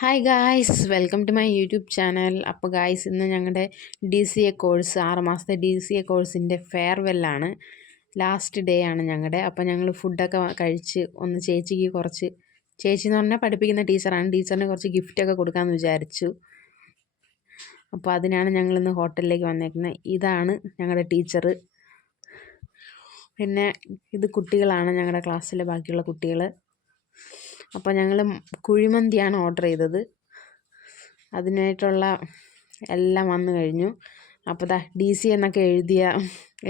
Hi guys, welcome to my YouTube channel. അപ്പോൾ guys, ഇന്ന് ഞങ്ങളുടെ DCA കോഴ്സ് 6 മാസത്തെ DCA കോഴ്സിൻ്റെ ഫെയർവെല്ലാണ്. ലാസ്റ്റ് ഡേ ആണ് ഞങ്ങളുടെ. അപ്പോൾ ഞങ്ങൾ ഫുഡൊക്കെ കഴിച്ച് ഒന്ന് ചേച്ചിക്ക് കുറച്ച്, ചേച്ചി എന്ന് പറഞ്ഞാൽ പഠിപ്പിക്കുന്ന ടീച്ചറാണ്, ടീച്ചറിന് കുറച്ച് ഗിഫ്റ്റൊക്കെ കൊടുക്കാമെന്ന് വിചാരിച്ചു. അപ്പോൾ അതിനാണ് ഞങ്ങളിന്ന് ഹോട്ടലിലേക്ക് വന്നേക്കുന്നത്. ഇതാണ് ഞങ്ങളുടെ ടീച്ചർ. പിന്നെ ഇത് കുട്ടികളാണ്, ഞങ്ങളുടെ ക്ലാസ്സിലെ ബാക്കിയുള്ള കുട്ടികൾ. അപ്പോൾ ഞങ്ങൾ കുഴിമന്തിയാണ് ഓർഡർ ചെയ്തത്. അതിനായിട്ടുള്ള എല്ലാം വന്നു കഴിഞ്ഞു. അപ്പോൾ DC എന്നൊക്കെ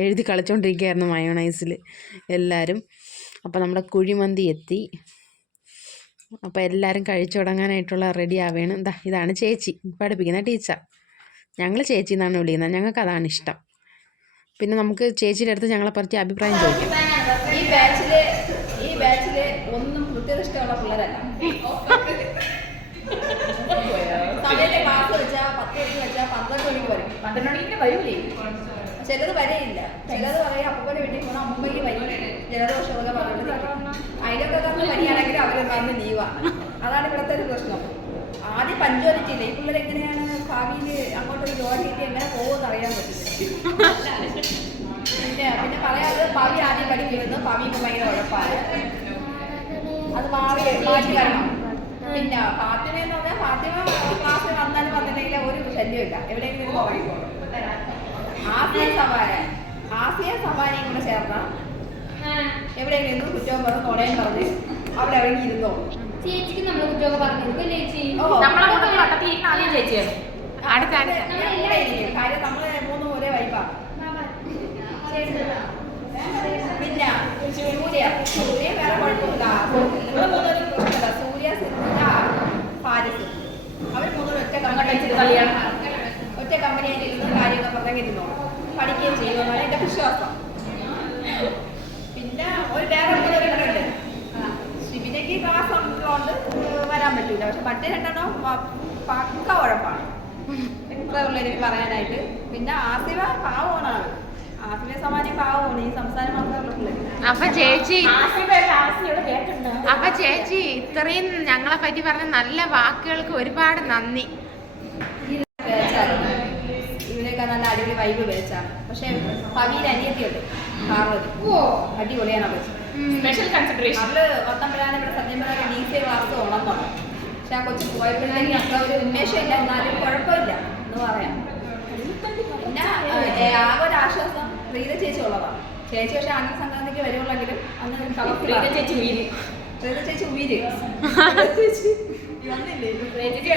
എഴുതി കളിച്ചുകൊണ്ടിരിക്കുകയായിരുന്നു മയോണൈസിൽ എല്ലാവരും. അപ്പോൾ നമ്മുടെ കുഴിമന്തി എത്തി. അപ്പോൾ എല്ലാവരും കഴിച്ചു തുടങ്ങാനായിട്ടുള്ള റെഡി ആവുകയാണ്. ഇതാണ് ചേച്ചി, പഠിപ്പിക്കുന്ന ടീച്ചർ. ഞങ്ങൾ ചേച്ചി എന്നാണ് വിളിക്കുന്നത്, ഞങ്ങൾക്ക് അതാണ് ഇഷ്ടം. പിന്നെ നമുക്ക് ചേച്ചിയുടെ അടുത്ത് ഞങ്ങളെ പറ്റി അഭിപ്രായം ചോദിക്കാം. ഈ ബാച്ചിലെ ഒന്നും കൃത്യനിഷ്ഠമുള്ള പിള്ളേരല്ല. സമയത്തെ ക്ലാസ് വെച്ചാൽ 10 മണിക്ക് വെച്ചാൽ 12 മണിക്ക് വരും. 12 മണിക്ക് വരൂലേ? ചിലത് വരെയില്ല. ചിലത് പറയാം അപ്പൂപ്പൻ്റെ വീട്ടിൽ പോകണം, അമ്മൂമ്മയ്ക്ക് വരും, ജലദോഷമൊക്കെ പറഞ്ഞിട്ട് അതിലൊക്കെ വരികയാണെങ്കിൽ അവർ വന്ന് ലീവാണ്. അതാണ് ഇവിടുത്തെ ഒരു പ്രശ്നം. ആദ്യം പഞ്ചോലിറ്റി ഇല്ല. ഈ പിള്ളേർ എങ്ങനെയാണ് ഭാവിയിൽ അങ്ങോട്ടൊരു ജോലി കിട്ടി എങ്ങനെ പോകുമെന്ന് അറിയാൻ പറ്റില്ല. പിന്നെ പറയാതെ പവി ആദ്യം പഠിക്കുമെന്ന്, പവിക്ക് ഭയങ്കര ഉഴപ്പാണ്. അത് മാറ്റി വരണം. പിന്നെ ഫാത്തിമ എന്ന് പറഞ്ഞാൽ ഫാത്തിമ ക്ലാസ്സിൽ വന്നാലും വന്നിട്ടുണ്ടെങ്കിൽ ഒരു ശല്യമില്ല, എവിടെയെങ്കിലും കുറയുള്ളൂ. ആസിയ സവാരിയും കൂടെ ചേർന്നാൽ എവിടെയെങ്കിലും കുറ്റവും പറഞ്ഞ് നുണയും പറഞ്ഞ് അവിടെ എവിടെ ഇരുന്നോ. ചേച്ചിക്ക് നമ്മൾ കുറ്റമൊക്കെ പറഞ്ഞു കൊടുക്കും ചേച്ചി. ചേച്ചിയാണ് കാര്യം നമ്മള് 3 ഒരേ വൈബാണ്. പിന്നെ സൂര്യ വേറെ കുഴപ്പമില്ല. നിങ്ങൾ 3 പ്രശ്നമില്ല. സൂര്യ, സിന്ധ, ഫാരിസ് അവർ 3 ഒറ്റ കമ്പനിയായിട്ട് ഇരുന്ന് കാര്യങ്ങൾ പറഞ്ഞിരുന്നു, പഠിക്കുകയും ചെയ്യുമെന്നാണ് എൻ്റെ വിശ്വാസം. പിന്നെ ഒരു വേറെ 3 ഉണ്ട്. ശിബിനയ്ക്ക് ക്ലാസ് ഉള്ളതുകൊണ്ട് വരാൻ പറ്റൂല. പക്ഷെ മറ്റേ 2 പക്ക ഉഴപ്പാണ് ഉള്ളവർക്ക് പറയാനായിട്ട്. പിന്നെ ആസിഫ പാവമാണ്. ആസിഫെ സമാനം പാവമാണ്. ഈ സംസാരം മാത്രമേ ഉള്ളൂ. അപ്പൊ ചേച്ചി ഇത്രയും ഞങ്ങളെ പറ്റി പറഞ്ഞ നല്ല വാക്കുകൾക്ക് ഒരുപാട് നന്ദി. ഇവരൊക്കെ നല്ല അടിപൊളി വൈബ് വെച്ചാണ്. പക്ഷെ പവിയിൽ അനിയത്തിയുണ്ട്, പാർവതി. അടിപൊളിയാണ്. Special consideration. അവള് 19 ഇവിടെ സത്യംപറ DCA ക്ലാസ് ഉള്ളതാണ്. പക്ഷെ ആ കൊച്ചു പോയപ്പോഴത്തേക്ക് അത്ര ഒരു ഉന്മേഷം ഇല്ല. എന്നാലും കുഴപ്പമില്ല എന്ന് പറയാം. പിന്നെ ആകെ ഒരു ആശ്വാസം പ്രീത ചേച്ചി ഉള്ളതാണ്. ചേച്ചി പക്ഷെ അന്ന് സംക്രാന്തിക്ക് വരുള്ളെങ്കിലും അന്ന് പ്രീത ചേച്ചി ഉയിര് എനിക്ക്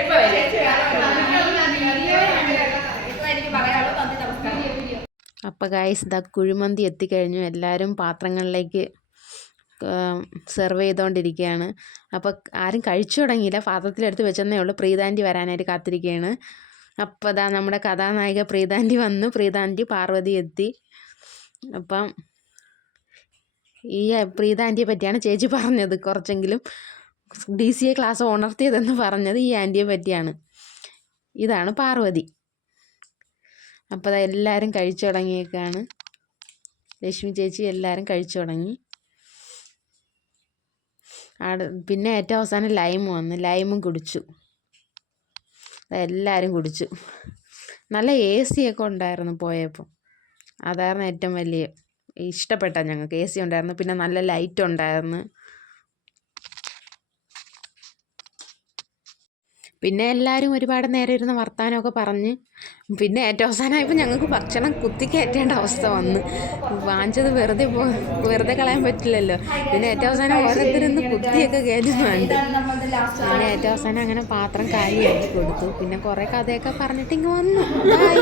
പറയാനുള്ളൂ. നന്ദി, നമസ്കാരം. അപ്പോൾ ഗായ്സ്, കുഴിമന്തി എത്തിക്കഴിഞ്ഞു. എല്ലാവരും പാത്രങ്ങളിലേക്ക് സെർവ് ചെയ്തുകൊണ്ടിരിക്കുകയാണ്. അപ്പോൾ ആരും കഴിച്ചു തുടങ്ങിയില്ല, പാത്രത്തിലെടുത്ത് വെച്ചെന്നേ ഉള്ളൂ. പ്രീതാൻറ്റി വരാനായിട്ട് കാത്തിരിക്കുകയാണ്. അപ്പോൾ നമ്മുടെ കഥാനായിക പ്രീതാൻറ്റി വന്നു. പ്രീതാൻറ്റി, പാർവതി എത്തി. അപ്പം ഈ പ്രീതാൻറ്റിയെ പറ്റിയാണ് ചേച്ചി പറഞ്ഞത്. കുറച്ചെങ്കിലും DCA ക്ലാസ് ഉണർത്തിയതെന്ന് പറഞ്ഞത് ഈ ആൻറ്റിയെ പറ്റിയാണ്. ഇതാണ് പാർവതി. അപ്പോൾ എല്ലാവരും കഴിച്ചു തുടങ്ങിയേക്കാണ്. ലക്ഷ്മി ചേച്ചി എല്ലാവരും കഴിച്ചു തുടങ്ങി. പിന്നെ ഏറ്റവും അവസാനം ലൈം വന്നു. ലൈമും കുടിച്ചു. എല്ലാവരും കുടിച്ചു. നല്ല AC ഒക്കെ ഉണ്ടായിരുന്നു പോയപ്പോൾ. അതായിരുന്നു ഏറ്റവും വലിയ ഇഷ്ടപ്പെട്ട ഞങ്ങൾക്ക്. AC ഉണ്ടായിരുന്നു, പിന്നെ നല്ല ലൈറ്റ് ഉണ്ടായിരുന്നു. പിന്നെ എല്ലാവരും ഒരുപാട് നേരം ഇരുന്ന് വർത്താനമൊക്കെ പറഞ്ഞ് പിന്നെ ഏറ്റവും അവസാനമായപ്പോൾ ഞങ്ങൾക്ക് ഭക്ഷണം കുത്തിക്കയറ്റേണ്ട അവസ്ഥ വന്നു. വാങ്ങിച്ചത് വെറുതെ കളയാൻ പറ്റില്ലല്ലോ. പിന്നെ ഏറ്റവും അവസാനം ഓരോരുത്തരൊന്ന് കുത്തിയൊക്കെ കയറ്റുന്നുണ്ട്. പിന്നെ ഏറ്റവും അവസാനം അങ്ങനെ പാത്രം കാലിയാക്കി കൊടുത്തു. പിന്നെ കുറേ കഥയൊക്കെ പറഞ്ഞിട്ട് ഇങ്ങ് വന്നു. ബൈ.